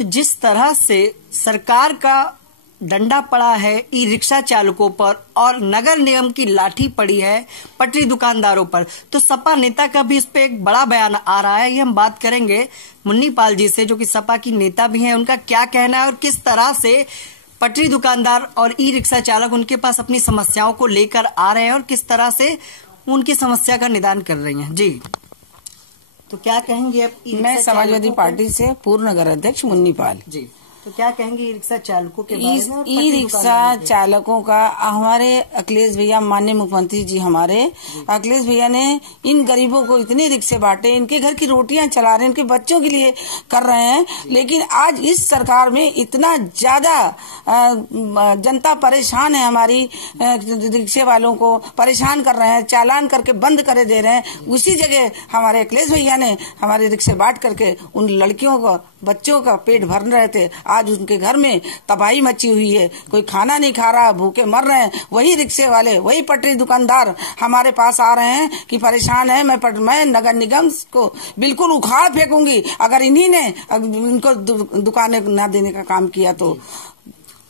तो जिस तरह से सरकार का डंडा पड़ा है ई रिक्शा चालकों पर और नगर निगम की लाठी पड़ी है पटरी दुकानदारों पर, तो सपा नेता का भी इस पे एक बड़ा बयान आ रहा है। ये हम बात करेंगे मुन्नी पाल जी से, जो कि सपा की नेता भी हैं। उनका क्या कहना है और किस तरह से पटरी दुकानदार और ई रिक्शा चालक उनके पास अपनी समस्याओं को लेकर आ रहे हैं और किस तरह से उनकी समस्या का निदान कर रही हैं। जी, तो क्या कहेंगे आप? मैं समाजवादी पार्टी से पूर्व नगर अध्यक्ष मुन्नी पाल। जी, तो क्या कहेंगे ई रिक्शा चालकों के बारे में? ई रिक्शा चालकों का हमारे अखिलेश भैया, माननीय मुख्यमंत्री जी हमारे अखिलेश भैया ने इन गरीबों को इतने रिक्शे बांटे, इनके घर की रोटियां चला रहे हैं, इनके बच्चों के लिए कर रहे हैं। लेकिन आज इस सरकार में इतना ज्यादा जनता परेशान है, हमारी रिक्शे वालों को परेशान कर रहे हैं, चालान करके बंद कर दे रहे हैं। उसी जगह हमारे अखिलेश भैया ने हमारे रिक्शे बांट करके उन लड़कियों का, बच्चों का पेट भर रहे थे। आज उनके घर में तबाही मची हुई है, कोई खाना नहीं खा रहा, भूखे मर रहे हैं। वही रिक्शे वाले, वही पटरी दुकानदार हमारे पास आ रहे हैं कि परेशान है, मैं नगर निगम को बिल्कुल उखाड़ फेंकूंगी अगर इन्हीं ने इनको दुकानें न देने का काम किया तो।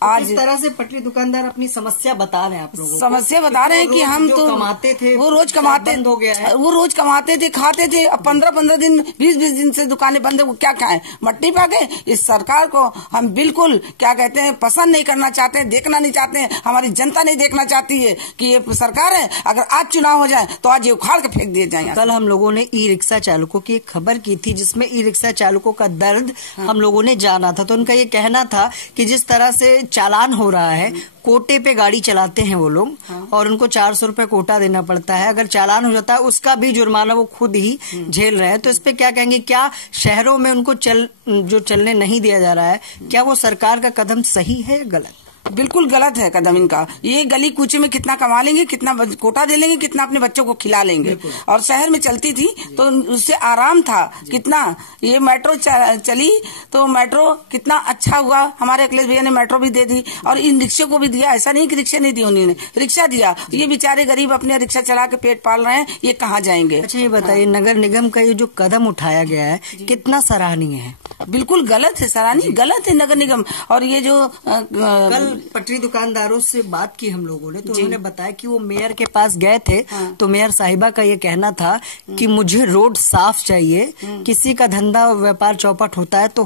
आज इस तरह से पटरी दुकानदार अपनी समस्या बता रहे हैं आप लोगों को। समस्या बता रहे हैं कि हम तो कमाते थे, वो रोज कमाते हो गया है, वो रोज कमाते थे, खाते थे। अब 15-15 दिन, 20-20 दिन से दुकानें बंद है, वो क्या खाएं? मट्टी पाके। इस सरकार को हम बिल्कुल क्या कहते हैं, पसंद नहीं करना चाहते हैं, देखना नहीं चाहते हैं। हमारी जनता नहीं देखना चाहती है कि ये सरकार है, अगर आज चुनाव हो जाए तो आज ये उखाड़ के फेंक दिए जाए। कल हम लोगों ने ई रिक्शा चालकों की एक खबर की थी, जिसमें ई रिक्शा चालकों का दर्द हम लोगों ने जाना था। तो उनका ये कहना था कि जिस तरह से चालान हो रहा है, कोटे पे गाड़ी चलाते हैं वो लोग और उनको 400 रुपए कोटा देना पड़ता है। अगर चालान हो जाता है उसका भी जुर्माना वो खुद ही झेल रहे हैं। तो इस पे क्या कहेंगे? क्या शहरों में उनको चलने नहीं दिया जा रहा है, क्या वो सरकार का कदम सही है या गलत? बिल्कुल गलत है कदम इनका। ये गली कूचे में कितना कमा लेंगे, कितना कोटा दे लेंगे, कितना अपने बच्चों को खिला लेंगे। और शहर में चलती थी तो उससे आराम था कितना। ये मेट्रो चली तो मेट्रो कितना अच्छा हुआ। हमारे अखिलेश भैया ने मेट्रो भी दे दी और इन रिक्शे को भी दिया। ऐसा नहीं कि रिक्शे नहीं दिए, उन्होंने रिक्शा दिया। ये बेचारे गरीब अपने रिक्शा चला के पेट पाल रहे हैं, ये कहाँ जाएंगे? अच्छा, ये बताइए, नगर निगम का ये जो कदम उठाया गया है कितना सराहनीय है? बिल्कुल गलत है, सराहनीय गलत है नगर निगम। और ये जो कल पटरी दुकानदारों से बात की हम लोगों ने, तो उन्होंने बताया कि वो मेयर के पास गए थे। तो मेयर साहिबा का ये कहना था कि मुझे रोड साफ चाहिए, किसी का धंधा व्यापार चौपट होता है तो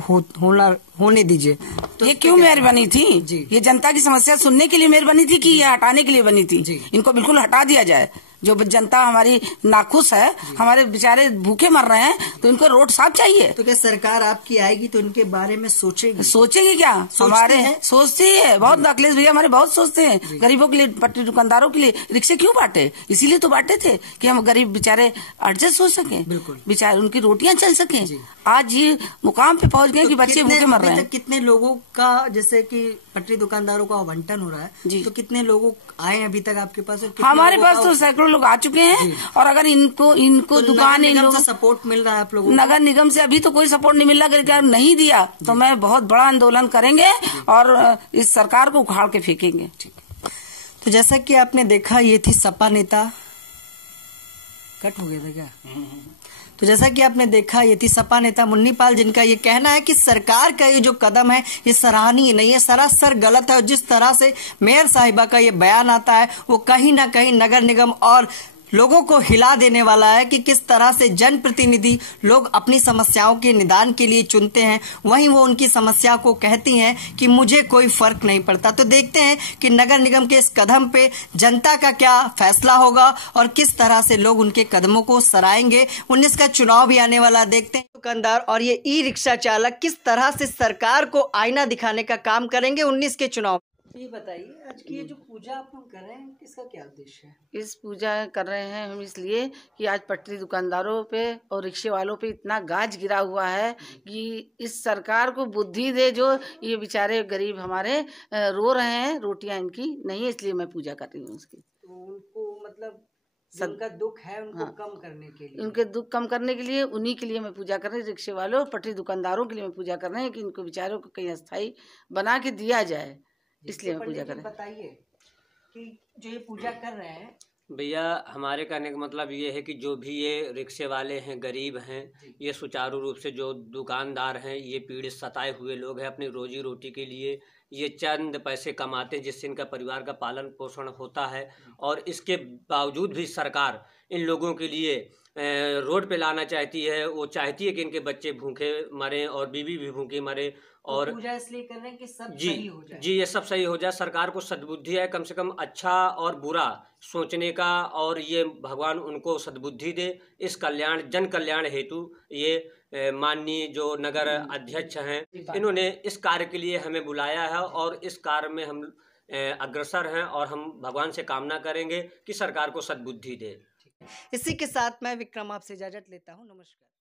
होने दीजिए। तो ये क्यों मेयर बनी थी? ये जनता की समस्या सुनने के लिए मेयर बनी थी कि ये हटाने के लिए बनी थी? इनको बिल्कुल हटा दिया जाए। जो जनता हमारी नाखुश है, हमारे बेचारे भूखे मर रहे हैं, तो इनको रोड साफ चाहिए। तो क्या सरकार आपकी आएगी तो इनके बारे में सोचेंगे क्या? हमारे सोचते ही है बहुत। अखिलेश भैया हमारे बहुत सोचते हैं गरीबों के लिए, पटरी दुकानदारों के लिए। रिक्शे क्यों बांटे? इसीलिए तो बांटे थे कि हम गरीब बेचारे एडजस्ट हो सके, बेचारे उनकी रोटियां चल सके। आज ये मुकाम पे पहुंच गए कि बच्चे भूखे मर रहे हैं। कितने लोगों का, जैसे कि पटरी दुकानदारों का आवंटन हो रहा है, तो कितने लोगों आए अभी तक आपके पास? हमारे पास तो सैकड़ों लोग आ चुके हैं। और अगर इनको दुकान इन लोगों से सपोर्ट मिल रहा है आप लोगों? नगर निगम से अभी तो कोई सपोर्ट नहीं मिल रहा। अगर नहीं दिया तो मैं बहुत बड़ा आंदोलन करेंगे और इस सरकार को उखाड़ के फेंकेंगे। तो जैसा कि आपने देखा, ये थी सपा नेता। कट हो गया था क्या? तो जैसा कि आपने देखा, ये थी सपा नेता मुन्नी पाल, जिनका ये कहना है कि सरकार का ये जो कदम है ये सराहनीय नहीं है, सरासर गलत है। और जिस तरह से मेयर साहिबा का ये बयान आता है वो कहीं ना कहीं नगर निगम और लोगों को हिला देने वाला है कि किस तरह से जनप्रतिनिधि लोग अपनी समस्याओं के निदान के लिए चुनते हैं, वहीं वो उनकी समस्या को कहती हैं कि मुझे कोई फर्क नहीं पड़ता। तो देखते हैं कि नगर निगम के इस कदम पे जनता का क्या फैसला होगा और किस तरह से लोग उनके कदमों को सराहेंगे। 19 का चुनाव भी आने वाला, देखते हैं दुकानदार और ये ई रिक्शा चालक किस तरह से सरकार को आईना दिखाने का काम करेंगे 19 के चुनाव। ये बताइए, आज की ये जो पूजा आप लोग कर रहे हैं, इसका क्या उद्देश्य है? इस पूजा कर रहे हैं हम इसलिए कि आज पटरी दुकानदारों पे और रिक्शे वालों पे इतना गाज गिरा हुआ है कि इस सरकार को बुद्धि दे, जो ये बेचारे गरीब हमारे रो रहे हैं, रोटियां इनकी नहीं है, इसलिए मैं पूजा कर रही हूँ उसकी। तो उनको मतलब उनका दुख है, उनको कम करने के लिए, उनके दुख कम करने के लिए, उन्हीं के लिए मैं पूजा कर रही हूँ। रिक्शे वालों, पटरी दुकानदारों के लिए मैं पूजा कर रहे हैं कि इनको बेचारों को कहीं अस्थायी बना के दिया जाए, इसलिए मैं पूजा कर रही हूँ। बताइए कि जो ये पूजा कर रहे हैं भैया हमारे कहने का मतलब ये है कि जो भी ये रिक्शे वाले हैं, गरीब हैं, ये सुचारू रूप से जो दुकानदार हैं, ये पीड़ित सताए हुए लोग हैं, अपनी रोजी रोटी के लिए ये चंद पैसे कमाते हैं जिससे इनका परिवार का पालन पोषण होता है। और इसके बावजूद भी सरकार इन लोगों के लिए रोड पे लाना चाहती है। वो चाहती है कि इनके बच्चे भूखे मरें और बीवी भी भूखी मरे। और पूजा इसलिए कर रहे हैं कि सब जी सही हो जाए। जी, ये सब सही हो जाए। सरकार को सद्बुद्धि है, कम से कम अच्छा और बुरा सोचने का, और ये भगवान उनको सद्बुद्धि दे। इस कल्याण जन कल्याण हेतु ये माननीय जो नगर अध्यक्ष हैं, इन्होंने इस कार्य के लिए हमें बुलाया है और इस कार्य में हम अग्रसर हैं और हम भगवान से कामना करेंगे कि सरकार को सद्बुद्धि दे। इसी के साथ मैं विक्रम आपसे इजाजत लेता हूँ। नमस्कार।